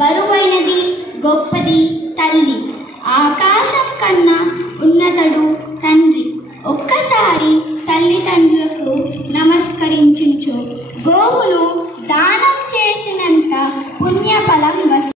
బరువైనది గొప్పది తల్లి, ఆకాశం కన్నా ఉన్నతడు తండ్రి. ఒక్కసారి తల్లిదండ్రులకు నమస్కరించుచు గోవును దానం చేసినంత పుణ్యఫలం వస్తుంది.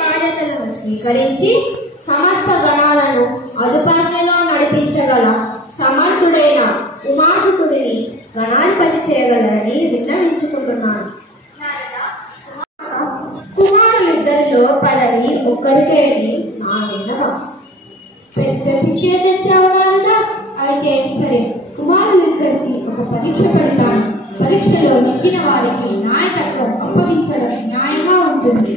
బాధ్యతలను స్వీకరించి సమస్త గణాలను అదుపాజ్ఞలో నడిపించగల సమర్థుడైన ఉమాసుకుడిని గణాధిపతి చేయగలరని విన్నవించుకుంటున్నాను. కుమారులిద్దరిలో పదవి ఒక్కరికే నా విన్నవా. పెద్ద చిక్కే తెచ్చావు కదా, అయితే సరే, కుమారులిద్దరికి ఒక పరీక్ష పెడతాను. పరీక్షలో నెగ్గిన వారికి నాయకత్వం అప్పగించడం న్యాయంగా ఉంటుంది.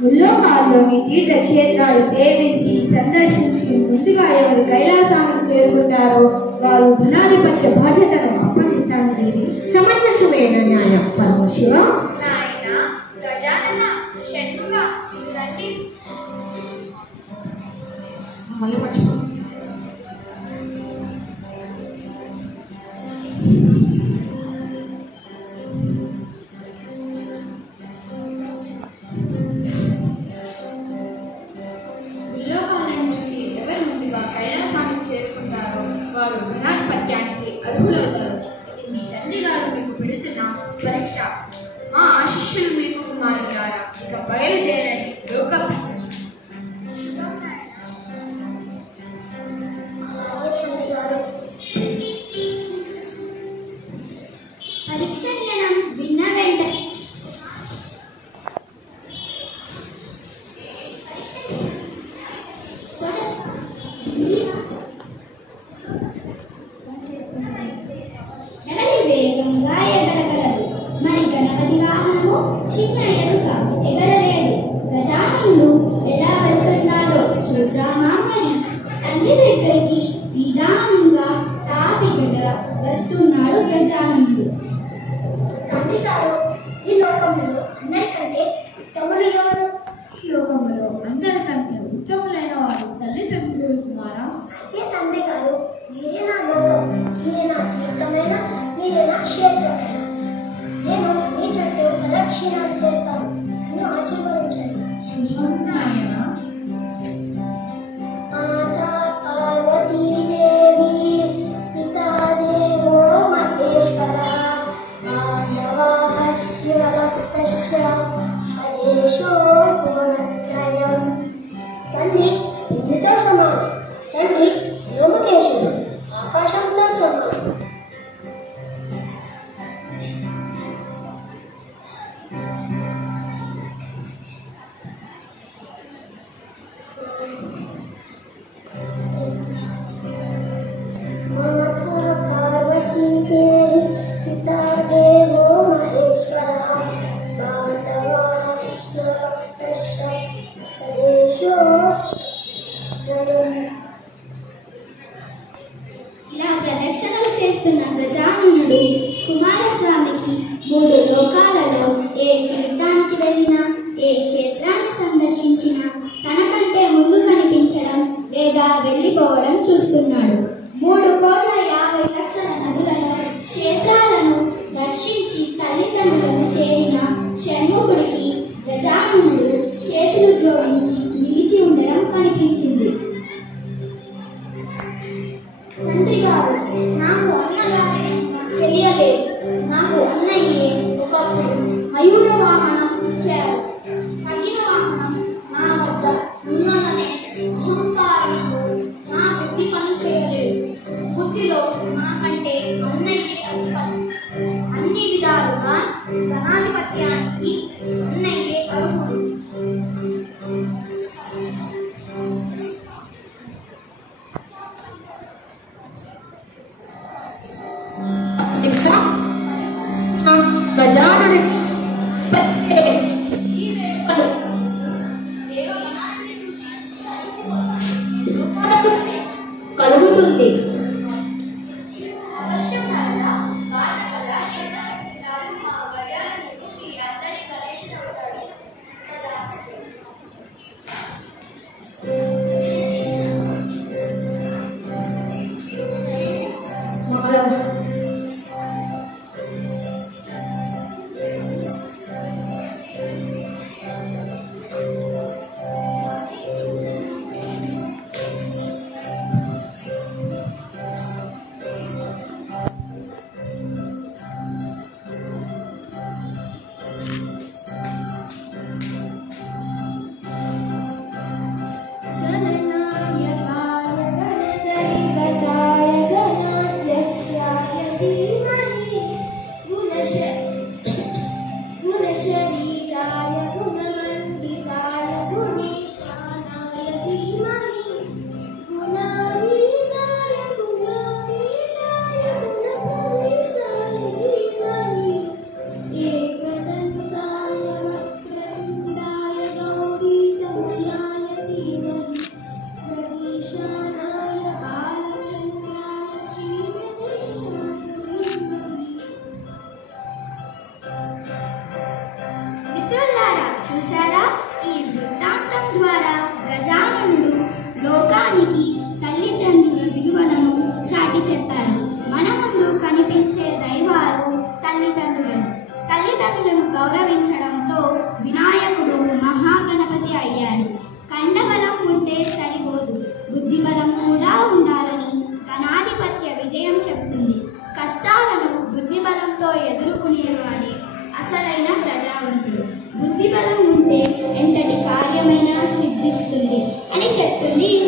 ముల్లోకాల్లోని తీర్థక్షేత్రాలు సేవించి సందర్శించి ముందుగా ఎవరు కైలాసానికి చేరుకుంటారో వారు గుణాధిపత్య బాధ్యతను అప్పగిస్తాను. దేవి సమంజసమైన న్యాయం. పరమశివ మళ్ళీ మర్చిపో. ఎవరు ముందుగా కైలాసానికి చేరుకుంటారో వారు గణాధిపత్యానికి అర్హులవుతారు. ఇది మీ తండ్రి గారు మీకు పెడుతున్న పరీక్ష. మా ఆశిష్యులు మీకు కుమారులారా, ఇక బయలుదేరని లోక పరీక్ష నియమం విన్న వెంటనే ఎవరి వేగంగా ఎగరగలదు, మరి గణపతి వాహనము చిన్న ఎలుక ఎగరలేదు. గజాననుడు ఎలా వెళ్తున్నాడో చూద్దామా మరి. తండ్రి దగ్గరికి నిదానంగా తాపికగా వస్తున్నాడు గజాననుడు. తండ్రి గారు, ఈ లోకంలో అందరికంటే ఉత్తముడు ఎవరు? ఈ లోకంలో అందరికంటే ఉత్తములైన వారు తల్లిదండ్రులు కుమారా. అయితే తండ్రి గారు, మీరే నా లోకం, మీరే నా తీర్థమైన, మీరే నా క్షేత్రమైన. నేను మీ చుట్టూ ప్రదక్షిణాలు చేస్తాను, నన్ను ఆశీర్వదించండి. మాతా పార్వతీదేవి, పితా దేవో మహేశ్వర, మాధవః శివభక్తశ్చ హరేషో గుణత్రయం. తండ్రి విద్యుతో సమానం, తండ్రి వ్యోమకేశుడు, ఆకాశంతో సమానం. మాతా పార్వతీదేవి, పితా దేవో మహేశ్వర, మాధవః శివభక్తశ్చ హరేషో త్రయం. ఇలా ప్రదక్షిణలు చేస్తున్న గజాననుడు కుమారస్వామికి 3 లోకాలలో ఏ తీర్థానికి వెళ్ళినా, ఏ క్షేత్రాన్ని సందర్శించినా తనకంటే ముందు కనిపించడం లేదా వెళ్ళిపోవడం చూస్తున్నాడు. 3,50,00,000 నదులను, క్షేత్రాలను దర్శించి తల్లిదండ్రులు షణ్ముఖుడికి గజాననుడు చేతులు జోడించి నిలిచి ఉండడం కనిపించింది. తండ్రి గారు, నాకు అన్నగారే తెలియలేదు. నాకు అన్నయ్యే ఒకప్పుడు మయూర వాహనం ఇచ్చారు. తగిన వాహనం నా వద్ద ఉన్నదనే అహంకారంతో నా బుద్ధి పని చేయలేదు. బుద్ధిలో నాకంటే అన్నయ్యే అధిపతి. అన్ని విధాలుగా ధనాధిపత్యానికి అన్నయ్యే అర్హుడు. గజానుడికి కలుగుతుంది. చూసారా? ఈ వృత్తాంతం ద్వారా గజాననుడు లోకానికి తల్లిదండ్రుల విలువలను చాటి చెప్పారు. మన ముందు కనిపించే దైవాలు తల్లిదండ్రులను గౌరవించడంతో వినాయకుడు మహాగణపతి అయ్యాడు. కండబలం ఉంటే సరిపోదు, బుద్ధిబలం కూడా ఉండాలని ధనాధిపత్య విజయం చెబుతుంది. కష్టాలను బుద్ధిబలంతో ఎదుర్కొనేవాడే అసలైన ప్రజావంతుడు. బుద్ధిబలం ఉంటే ఎంతటి కార్యమైనా సిద్ధిస్తుంది అని చెప్తుంది ఈ